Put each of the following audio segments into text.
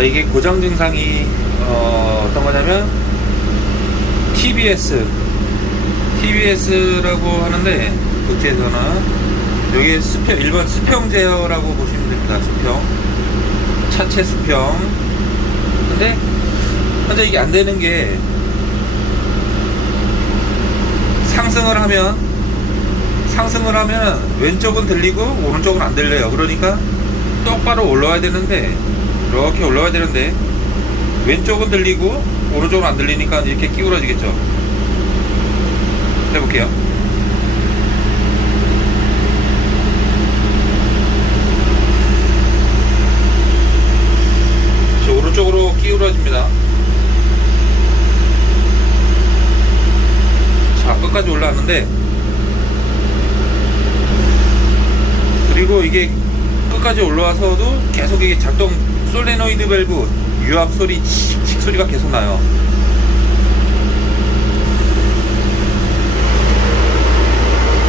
자 이게 고장 증상이 어, 어떤 거냐면 TBS TBS라고 하는데 국제에서는 여기 수평 일반 수평 제어라고 보시면 됩니다. 수평. 차체 수평. 근데 현재 이게 안 되는 게 상승을 하면 상승을 하면 왼쪽은 들리고 오른쪽은 안 들려요. 그러니까 똑바로 올라와야 되는데 이렇게 올라와야 되는데 왼쪽은 들리고 오른쪽은 안 들리니까 이렇게 기울어지겠죠. 해볼게요. 저 오른쪽으로 기울어집니다. 자 끝까지 올라왔는데 그리고 이게 끝까지 올라와서도 계속 이게 작동 솔레노이드 밸브 유압 소리 칙칙 소리가 계속 나요.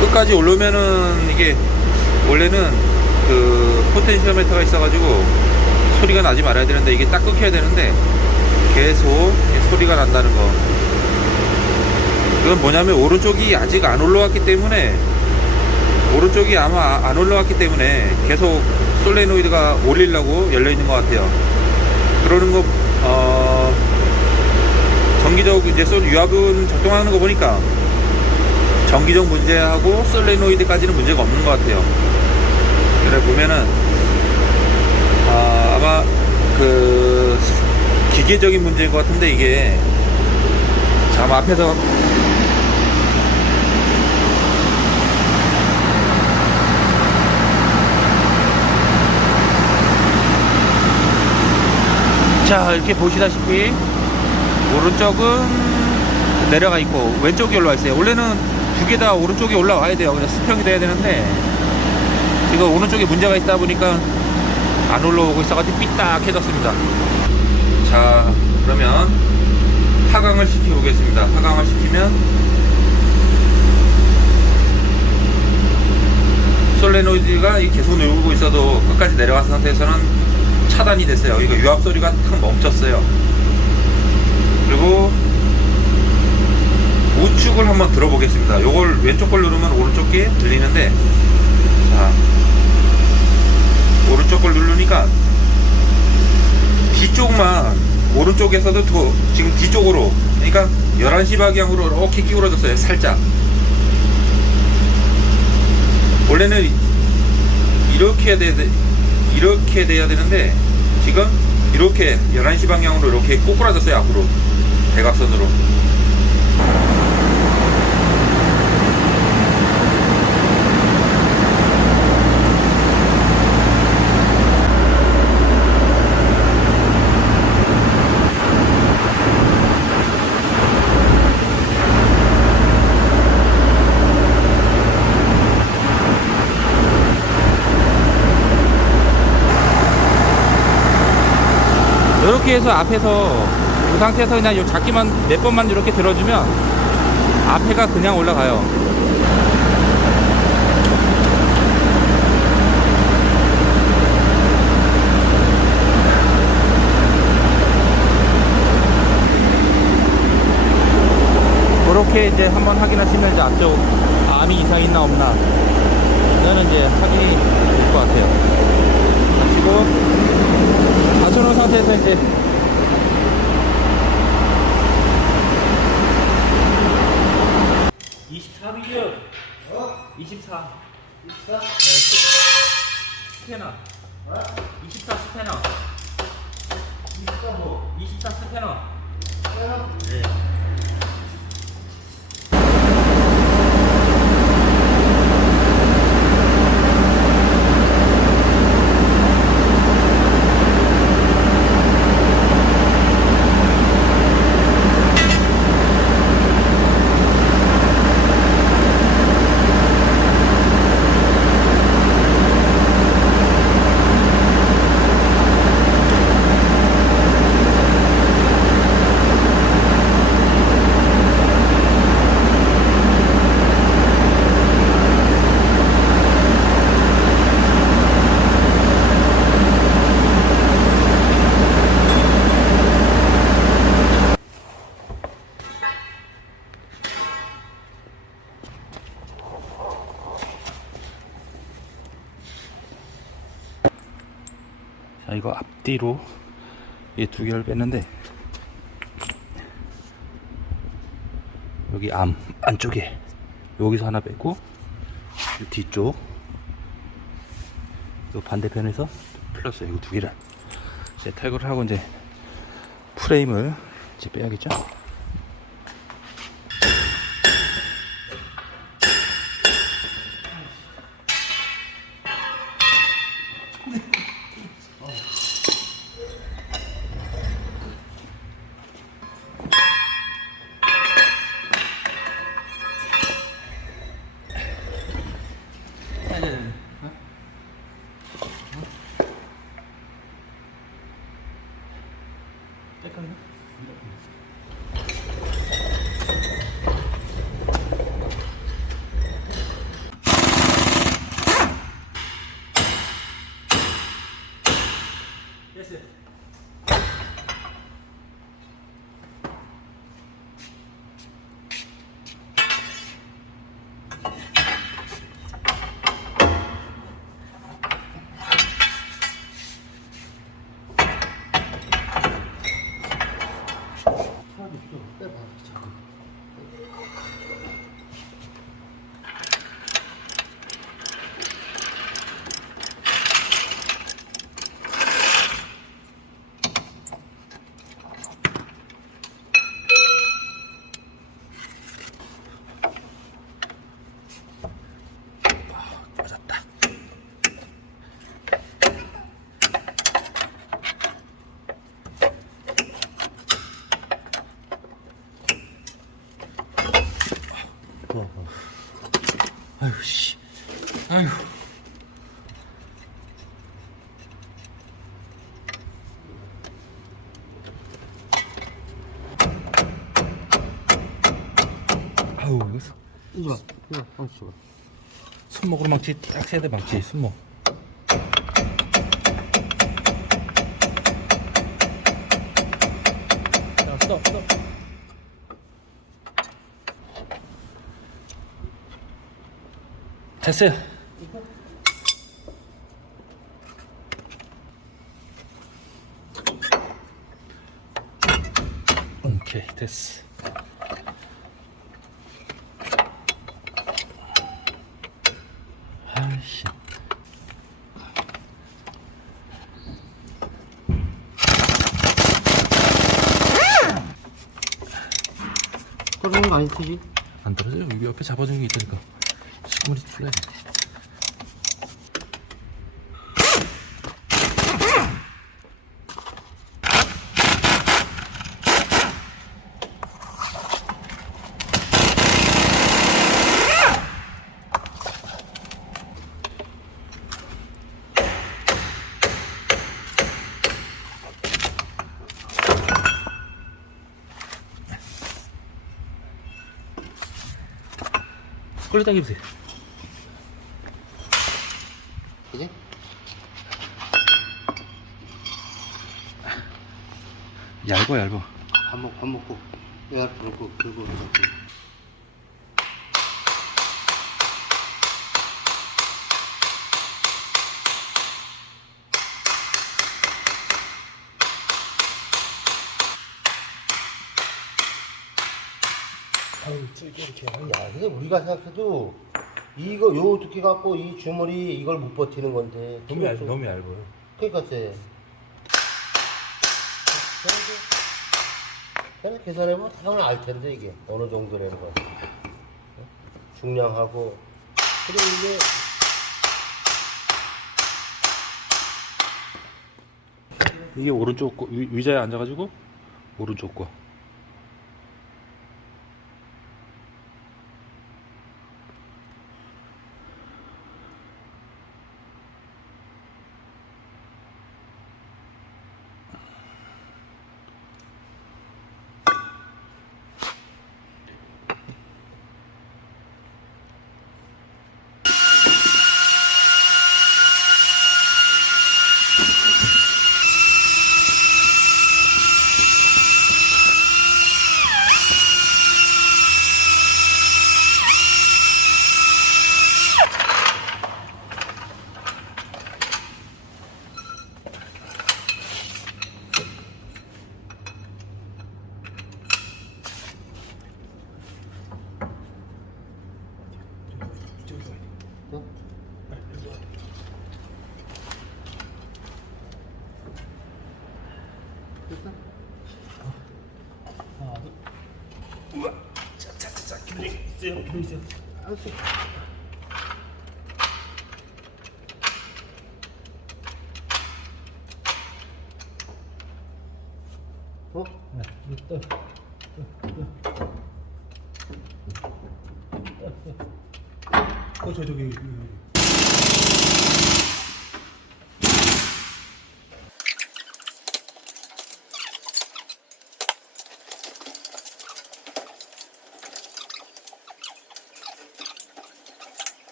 끝까지 오르면은 이게 원래는 그 포텐시오메터가 있어가지고 소리가 나지 말아야 되는데 이게 딱 끊겨야 되는데 계속 소리가 난다는 거. 그건 뭐냐면 오른쪽이 아직 안 올라왔기 때문에 오른쪽이 아마 안 올라왔기 때문에 계속 솔레노이드가 올리려고 열려 있는 것 같아요. 그러는 거, 어, 정기적 이제 솔 유압은 작동하는 거 보니까 정기적 문제하고 솔레노이드까지는 문제가 없는 것 같아요. 그래 보면은 아, 아마 그 기계적인 문제인 것 같은데 이게 자 아마 앞에서 자 이렇게 보시다시피 오른쪽은 내려가 있고 왼쪽이 올라와 있어요. 원래는 두 개 다 오른쪽이 올라와야 돼요. 그래서 수평이 돼야 되는데 지금 오른쪽에 문제가 있다 보니까 안 올라오고 있어가지고 삐딱해졌습니다. 자 그러면 하강을 시켜 보겠습니다. 하강을 시키면 솔레노이드가 이 계속 누르고 있어도 끝까지 내려간 상태에서는 차단이 됐어요. 이거 유압 소리가 탁 멈췄어요. 그리고 우측을 한번 들어보겠습니다. 요걸 왼쪽 걸 누르면 오른쪽 게 들리는데 자 오른쪽 걸 누르니까 뒤쪽만 오른쪽에서도 더 지금 뒤쪽으로 그러니까 11시 방향으로 이렇게 기울어졌어요. 살짝 원래는 이렇게 해야 돼 이렇게 돼야 되는데 지금 이렇게 11시 방향으로 이렇게 꼬꾸라졌어요 앞으로. 대각선으로 이렇게 해서 앞에서 이 상태에서 그냥 요 잡기만 몇 번만 이렇게 들어주면 앞에가 그냥 올라가요. 그렇게 이제 한번 확인하시면 이제 앞쪽 암이 이상 있나 없나 이거는 이제 확인이 될 것 같아요. 마치고 낮춰놓은 상태에서 이제 (24비디오) 어? (24) (24) 네, 스패너 어? (24) 스패너 (24) 뭐? (24) 스패너 스패너? 네 앞뒤로 이 두 개를 뺐는데 여기 암 안쪽에 여기서 하나 빼고 이 뒤쪽 또 반대편에서 플러스 이거 두 개를 이제 탈거를 하고 이제 프레임을 이제 빼야겠죠? 맞았다. 아유 씨. 아유. 아우 이거. 이리 와. 한번 줘봐. 손목으로 망치 딱돼 망치 손목. 자, 스톱, 스톱. 됐어요. 오케이, 됐어. 아이씨. 떨어지는 거 아니지? 안 떨어져요. 여기 옆에 잡아준 게 있다니까. 식물이 풀려야 돼. 끌려 당겨보세요. 그지? 얇아, 얇아. 밥 먹고 밥 먹고 내가 그러고 그러고 그러고. 이렇게. 야, 근데 우리가 생각해도 이거 요 두께 갖고 이 주물이 이걸 못 버티는 건데. 너무 얇, 너무 얇아요. 그러니까 쎄. 그냥 계산해보면 당연히 알 텐데 이게 어느 정도라는 거. 중량하고 그리고 이게 이게 오른쪽 거, 위, 의자에 앉아가지고 오른쪽 거. 있어요. 필요 있어요. 알았어. 어? 네, 이거 떠. 어, 저 저기 여기.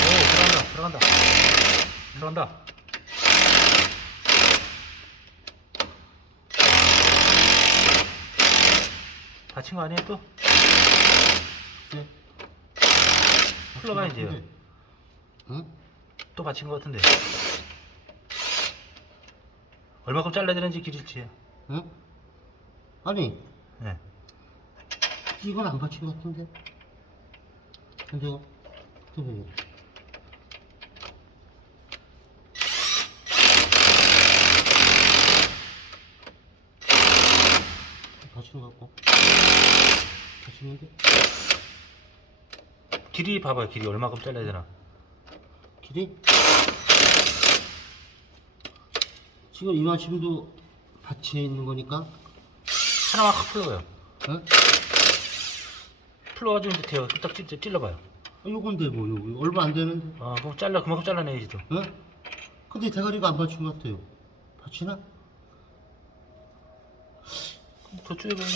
오, 들어간다. 들어간다. 들어간다. 다친 거 아니에요 또? 네. 흘러가야지요. 응? 또 받친 것 같은데. 얼마큼 잘라야 되는지 길일지. 응? 아니, 네. 이건 안 받친 것 같은데? 근데요? 또 받친 것 같고. 받치는데? 길이 봐봐요. 길이 얼마큼 잘라야 되나. 길이? 지금 이만큼도 받쳐 있는 거니까? 하나만 확 풀어봐요. 응? 풀어가지고 이제 돼요. 딱 찔, 찔러봐요. 아, 요건데 뭐, 요거. 얼마 안 되는데? 아, 그럼 잘라, 그만큼 잘라내야지 또. 응? 근데 대가리가 안 받친 것 같아요. 받치나? 더 쪼여봐요.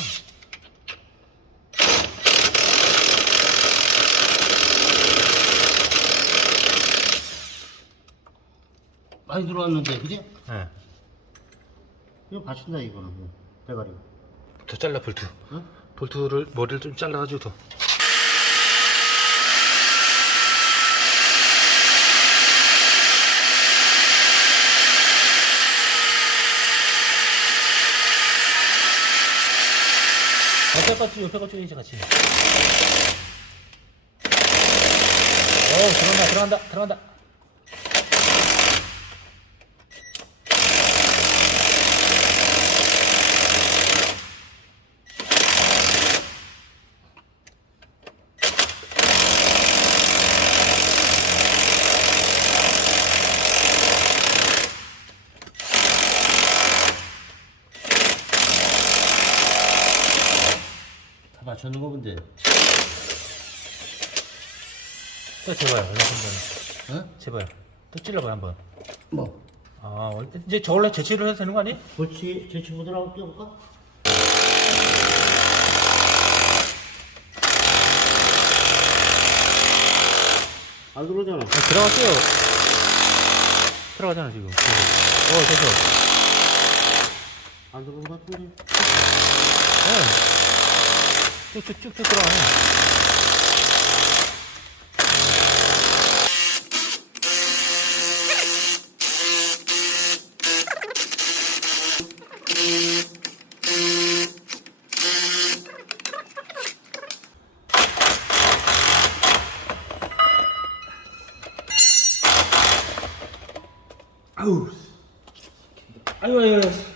많이 들어왔는데, 그지? 네. 이거 받친다, 이거는. 뭐, 대가리가. 더 잘라, 볼트. 응? 볼트를, 머리를 좀 잘라가지고 더. 옆에 거, 옆에 거 쪼이지, 같이. 어 들어간다, 들어간다, 들어간다. 다 맞췄는 거 본데. 또 재봐요, 얼마큼 전에. 응? 재봐요. 또 찔러봐요, 한번. 뭐? 아, 원- 이제 저 원래 재치를 해도 되는 거 아니에요? 그렇지, 제 친구들하고 뛰어볼까? 안 들어오잖아. 아, 들어갈게요. 들어가잖아, 지금. 어, 됐어. 안 들어오는 것 같은데. 네. 쭉쭉쭉쭉 들어가네. 아우. 아유, 아유, 아유.